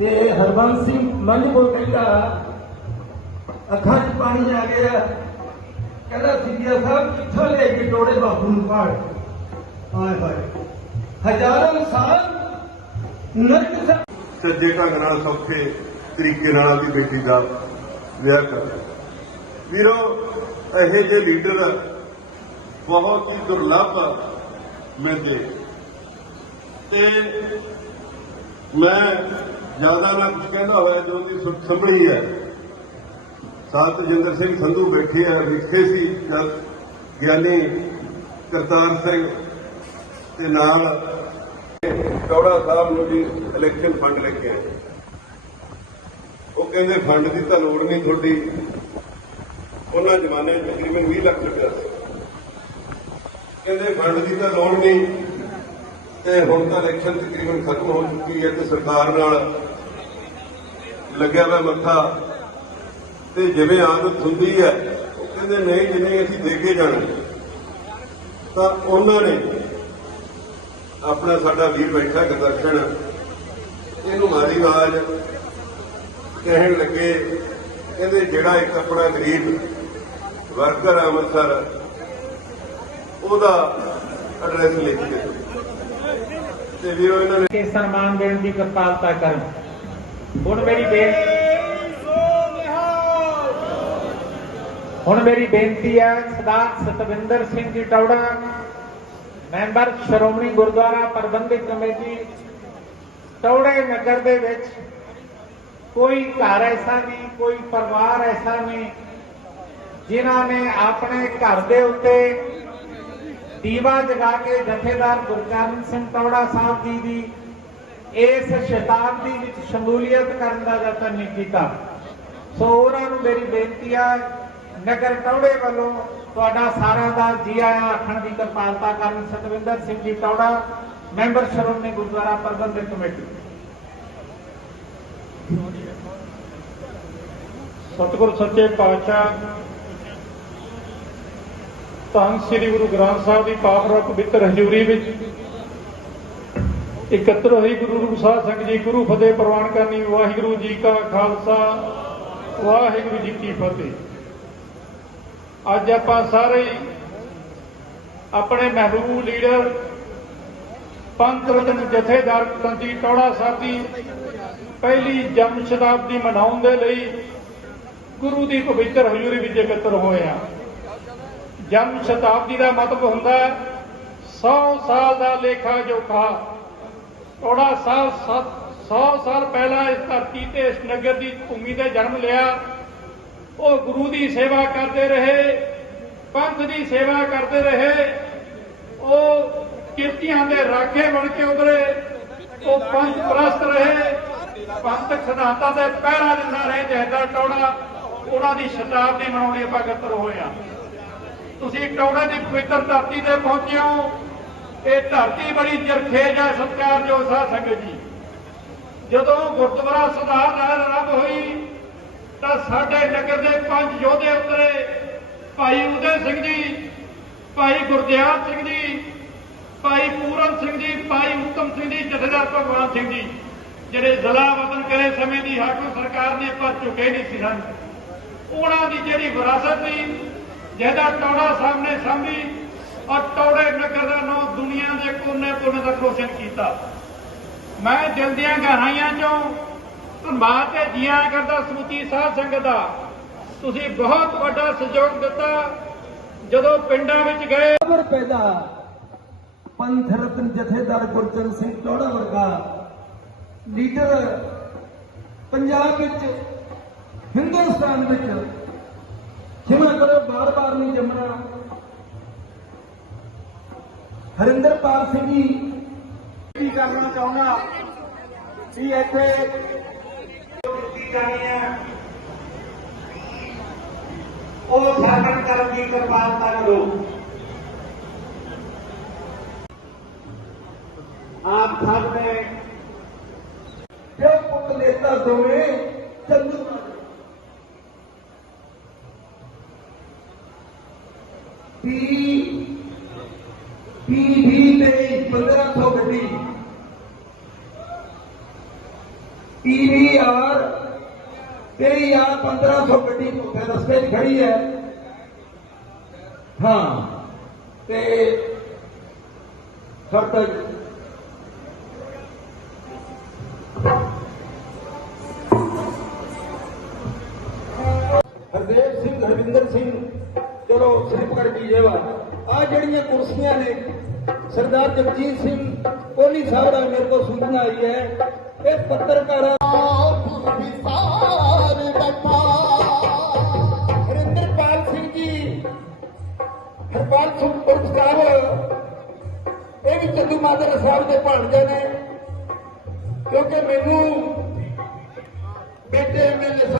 ਤੇ ਹਰਬੰਸ ਸਿੰਘ ਮੰਝ ਕੋਲ ਕਹਿੰਦਾ, ਅੱਖਾਂ 'ਚ ਪਾਣੀ ਆ ਗਿਆ। ਕਹਿੰਦਾ, ਸਿੱਧਿਆ ਸਾਹਿਬ, ਕਿੱਥੋਂ ਲੈ ਕੇ ਟੋੜੇ ਬਾਪੂ ਨੂੰ ਪਾੜ? ਹਾਏ ਹਾਏ। ਹਜ਼ਾਰਾਂ ਸਾਲ ਨਰਕ ਸੱਜੇ ਢੰਗ ਨਾਲ ਸੌਖੇ ਤਰੀਕੇ ਨਾਲ ਆਪਣੀ ਬੇਟੀ ਦਾ ਵਿਆਹ ਕਰ ਵੀਰੋ, ਇਹੋ ਜਿਹੇ ਲੀਡਰ ਬਹੁਤ ਹੀ ਦੁਰਲੱਭ ਮਿਲਦੇ। ਤੇ ਮੈਂ ਜ਼ਿਆਦਾ ਨਾ ਕੁਝ ਕਹਿੰਦਾ ਹੋਇਆ ਜੋ ਦੀ ਸੁਖ ਸੰਭਲੀ ਹੈ। ਸਾਧ ਜਿੰਦਰ ਸਿੰਘ ਸੰਧੂ ਬੈਠੇ ਆ ਵਿਖੇ ਸੀ, ਜਦ ਗਿਆਨੀ ਕਰਤਾਰ ਸਿੰਘ ਤੇ ਨਾਲ ਚੌੜਾ ਸਾਹਿਬ ਨੂੰ ਵੀ ਇਲੈਕਸ਼ਨ ਫੰਡ ਲੈ ਕੇ ਆਏ। ਉਹ ਕਹਿੰਦੇ ਫੰਡ ਦੀ ਤਾਂ ਲੋੜ ਨਹੀਂ ਤੁਹਾਡੀ। ਉਹਨਾਂ ਜ਼ਮਾਨੇ 'ਚ ਤਕਰੀਬਨ 20 ਲੱਖ ਰੁਪਇਆ ਸੀ ਕਹਿੰਦੇ ਫੰਡ ਦੀ ਤਾਂ ਲੋੜ ਨਹੀਂ ਤੇ ਹੁਣ ਤਾਂ ਇਲੈਕਸ਼ਨ ਤਕਰੀਬਨ ਖਤਮ ਹੋ ਚੁੱਕੀ ਹੈ ਤੇ ਸਰਕਾਰ ਨਾਲ ਲੱਗਿਆ ਵਾ ਮੱਥਾ ਤੇ ਜਿਵੇਂ ਆਦਤ ਹੁੰਦੀ ਹੈ, ਉਹ ਕਹਿੰਦੇ ਨਹੀਂ, ਜਿੰਨੇ ਅਸੀਂ ਦੇ ਕੇ ਜਾਣਾ। ਤਾਂ ਉਹਨਾਂ ਨੇ ਆਪਣਾ ਸਾਡਾ ਵੀਰ ਬੈਠਾ ਗੁਰਦਰਸ਼ਨ, ਇਹਨੂੰ ਮਾਰੀ ਆਵਾਜ਼, ਕਹਿਣ ਲੱਗੇ, ਕਹਿੰਦੇ ਜਿਹੜਾ ਇੱਕ ਆਪਣਾ ਗਰੀਬ ਵਰਕਰ ਆ ਅੰਮ੍ਰਿਤਸਰ, ਉਹਦਾ ਐਡਰੈਸ ਲਿਖ ਕੇ ਤੇ ਵੀਰੋ, ਇਹਨਾਂ ਨੇ ਸਨਮਾਨ ਦੇਣ ਦੀ ਕਿਰਪਾਲਤਾ ਕਰਨ। ਹੁਣ ਮੇਰੀ ਬੇਨਤੀ ਹੁਣ ਮੇਰੀ ਬੇਨਤੀ ਹੈ ਸਰਦਾਰ ਸਤਵਿੰਦਰ ਸਿੰਘ ਜੀ ਟੌੜਾ, ਮੈਂਬਰ ਸ਼੍ਰੋਮਣੀ ਗੁਰਦੁਆਰਾ ਪ੍ਰਬੰਧਕ ਕਮੇਟੀ, ਟੌੜੇ ਨਗਰ ਦੇ ਵਿੱਚ ਕੋਈ ਘਰ ਐਸਾ ਨਹੀਂ, ਕੋਈ ਪਰਿਵਾਰ ਐਸਾ ਨਹੀਂ, ਜਿਨ੍ਹਾਂ ਨੇ ਆਪਣੇ ਘਰ ਦੇ ਉੱਤੇ ਦੀਵਾ ਜਗਾ ਕੇ ਜਥੇਦਾਰ ਗੁਰਚਰਨ ਸਿੰਘ ਟੌੜਾ ਸਾਹਿਬ ਜੀ ਦੀ ਇਸ ਸ਼ਤਾਬਦੀ ਵਿੱਚ ਸ਼ਮੂਲੀਅਤ ਕਰਨ ਦਾ ਯਤਨ ਨਹੀਂ ਕੀਤਾ। ਸੋ ਉਹਨਾਂ ਨੂੰ ਮੇਰੀ ਬੇਨਤੀ ਹੈ ਨਗਰ ਟੌੜੇ ਵੱਲੋਂ ਤੁਹਾਡਾ ਸਾਰਿਆਂ ਦਾ ਜੀ ਆਇਆਂ ਆਖਣ ਦੀ ਕਿਰਪਾਲਤਾ ਕਰਨ ਸਤਵਿੰਦਰ ਸਿੰਘ ਜੀ ਟੌੜਾ ਮੈਂਬਰ ਸ਼੍ਰੋਮਣੀ ਗੁਰਦੁਆਰਾ ਪ੍ਰਬੰਧਕ ਕਮੇਟੀ। ਸਤਿਗੁਰ ਸੱਚੇ ਪਾਤਸ਼ਾਹ, ਧੰਨ ਸ੍ਰੀ ਗੁਰੂ ਗ੍ਰੰਥ ਸਾਹਿਬ ਦੀ ਪਾਵਨ ਔਰ ਪਵਿੱਤਰ ਹਜ਼ੂਰੀ ਵਿੱਚ ਇਕੱਤਰ ਹੋਈ ਗੁਰੂ ਰੂਪ ਸਾਧ ਸੰਗਤ ਜੀ, ਗੁਰੂ ਫਤਿਹ ਪ੍ਰਵਾਨ ਕਰਨੀ, ਵਾਹਿਗੁਰੂ ਜੀ ਕਾ ਖਾਲਸਾ, ਵਾਹਿਗੁਰੂ ਜੀ ਕੀ ਫਤਿਹ। ਅੱਜ ਆਪਾਂ ਸਾਰੇ ਆਪਣੇ ਮਹਿਬੂਬ ਲੀਡਰ, ਪੰਥ ਰਤਨ ਜਥੇਦਾਰ ਤੰਦੀ ਟੌੜਾ ਸਾਹਿਬ ਦੀ ਪਹਿਲੀ ਜਨਮ ਸ਼ਤਾਬਦੀ ਮਨਾਉਣ ਦੇ ਲਈ ਗੁਰੂ ਦੀ ਪਵਿੱਤਰ ਹਜ਼ੂਰੀ ਵਿੱਚ ਇਕੱਤਰ ਹੋਏ ਆ ਜਨਮ ਸ਼ਤਾਬਦੀ ਦਾ ਮਤਲਬ ਹੁੰਦਾ 100 ਸਾਲ ਦਾ ਲੇਖਾ ਜੋਖਾ। ਥੋੜਾ ਸਾਲ 100 ਸਾਲ ਪਹਿਲਾਂ ਇਸ ਧਰਤੀ ਤੇ ਇਸ ਨਗਰ ਦੀ ਭੂਮੀ ਤੇ ਜਨਮ ਲਿਆ। ਉਹ ਗੁਰੂ ਦੀ ਸੇਵਾ ਕਰਦੇ ਰਹੇ, ਪੰਥ ਦੀ ਸੇਵਾ ਕਰਦੇ ਰਹੇ। ਉਹ ਕਿਰਤੀਆਂ ਦੇ ਰਾਖੇ ਬਣ ਕੇ ਉਭਰੇ। ਉਹ ਪੰਥ ਪ੍ਰਸਤ ਰਹੇ। ਪੰਥ ਸਿਧਾਂਤਾਂ ਦੇ ਪਹਿਰਾ ਦਿੰਦਾ ਰਹੇ ਜਹਦਾ ਟੌੜਾ ਉਹਨਾਂ ਦੀ ਸ਼ਤਾਬਦੀ ਮਨਾਉਣੀ ਆਪਾਂ ਇਕੱਤਰ ਹੋਏ ਆ ਤੁਸੀਂ ਟੌੜੇ ਦੀ ਪਵਿੱਤਰ ਧਰਤੀ ਤੇ ਪਹੁੰਚੇ ਹੋ। ਇਹ ਧਰਤੀ ਬੜੀ ਜਰਖੇਜ ਹੈ ਸਤਿਕਾਰਯੋਗ ਸਾਧ ਸੰਗਤ ਜੀ। ਜਦੋਂ ਗੁਰਦੁਆਰਾ ਸੁਧਾਰ ਨਾਲ ਆਰੰਭ ਹੋਈ, ਤਾਂ ਸਾਡੇ ਨਗਰ ਦੇ ਪੰਜ ਯੋਧੇ ਉਤਰੇ। ਭਾਈ ਉਦੈ ਸਿੰਘ ਜੀ, ਭਾਈ ਗੁਰਦਿਆਲ ਸਿੰਘ ਜੀ, ਭਾਈ ਪੂਰਨ ਸਿੰਘ ਜੀ, ਭਾਈ ਉਤਮ ਸਿੰਘ ਜੀ, ਜਥੇਦਾਰ ਭਗਵਾਨ ਸਿੰਘ ਜੀ, ਜਿਹੜੇ ਜ਼ਿਲ੍ਹਾ ਵਤਨ ਕਰੇ ਸਮੇਂ ਦੀ ਹਾਕਮ ਸਰਕਾਰ ਨੇ ਪਰ ਝੁਕੇ ਨਹੀਂ ਸੀ ਸਨ। ਉਹਨਾਂ ਦੀ ਜਿਹੜੀ ਵਿਰਾਸਤ ਸੀ, ਜਿਹਦਾ ਟੌੜਾ ਸਾਹਿਬ ਨੇ ਸਾਂਭੀ ਔਰ ਟੌੜੇ ਨਗਰ ਦਾ ਨਾਮ ਦੁਨੀਆ ਦੇ ਕੋਨੇ-ਕੋਨੇ ਤੱਕ ਰੋਸ਼ਨ ਕੀਤਾ। ਮੈਂ ਦਿਲ ਦੀਆਂ ਗਹਿਰਾਈਆਂ ਚੋਂ ਧੰਨਵਾਦ ਤੇ ਜੀਆਂ ਕਰਦਾ ਸਮੁੱਚੀ ਸਾਧ ਸੰਗਤ ਦਾ। ਤੁਸੀਂ ਬਹੁਤ ਵੱਡਾ ਸਹਿਯੋਗ ਦਿੱਤਾ। ਜਦੋਂ ਪਿੰਡਾਂ ਵਿੱਚ ਗਏ ਖਬਰ ਪੈਦਾ ਪੰਥ ਰਤਨ ਜਥੇਦਾਰ ਗੁਰਚਰਨ ਸਿੰਘ ਟੋੜਾ ਵਰਗਾ ਲੀਡਰ ਪੰਜਾਬ ਵਿੱਚ, ਹਿੰਦੁਸਤਾਨ ਵਿੱਚ। ਖਿਮਾ ਕਰੋ ਬਾਰ-ਬਾਰ ਨਹੀਂ ਜੰਮਣਾ। ਹਰਿੰਦਰਪਾਲ ਸਿੰਘ ਜੀ ਕੀ ਕਰਨਾ ਚਾਹੁੰਦਾ ਵੀ ਇੱਥੇ ਕੀਤੀ ਜਾਣੀ ਹੈ ਉਹ ਸਰਕਟ ਕਰਨ ਦੀ ਕਿਰਪਾਲਤਾ ਕਰੋ ਆਪ ਸਭ ਨੇ ਪਿਓ ਪੁੱਤ ਨੇਤਾ पीढ़ी पंद्रह सौ बत्तीस पीढ़ी आर तेई आर पंद्रह सौ बत्तीस रस्ते खड़ी है। हाँ, ते सब हरदेव सिंह, हरविंदर सिंह, चलो स्लिप कर दीजिए बात। ਆ ਜਿਹੜੀਆਂ ਕੁਰਸੀਆਂ ਨੇ ਸਰਦਾਰ ਜਗਜੀਤ ਸਿੰਘ ਕੋਹਲੀ ਸਾਹਿਬ ਦਾ ਮੇਰੇ ਕੋਲ ਸੂਚਨਾ ਆਈ ਹੈ ਇਹ ਪੱਤਰਕਾਰਾਂ ਹਰਿੰਦਰਪਾਲ ਸਿੰਘ ਜੀ ਹਰਪਾਲ ਸਿੰਘ ਪੁਰਸਕਾਰ ਇਹ ਵੀ ਚੰਦੂ ਮਾਦਰ ਸਾਹਿਬ ਦੇ ਭਾਣਜੇ ਨੇ ਕਿਉਂਕਿ ਮੈਨੂੰ ਬੇਟੇ ਐਮਐਲਏ